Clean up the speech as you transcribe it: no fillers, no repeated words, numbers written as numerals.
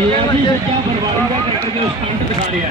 ਤੇ ਆ ਜੀ ਸੱਚਾ ਬਰਵਾਲੀ ਦਾ ਟਰੈਕਟਰ ਦੇ ਸਟੰਟ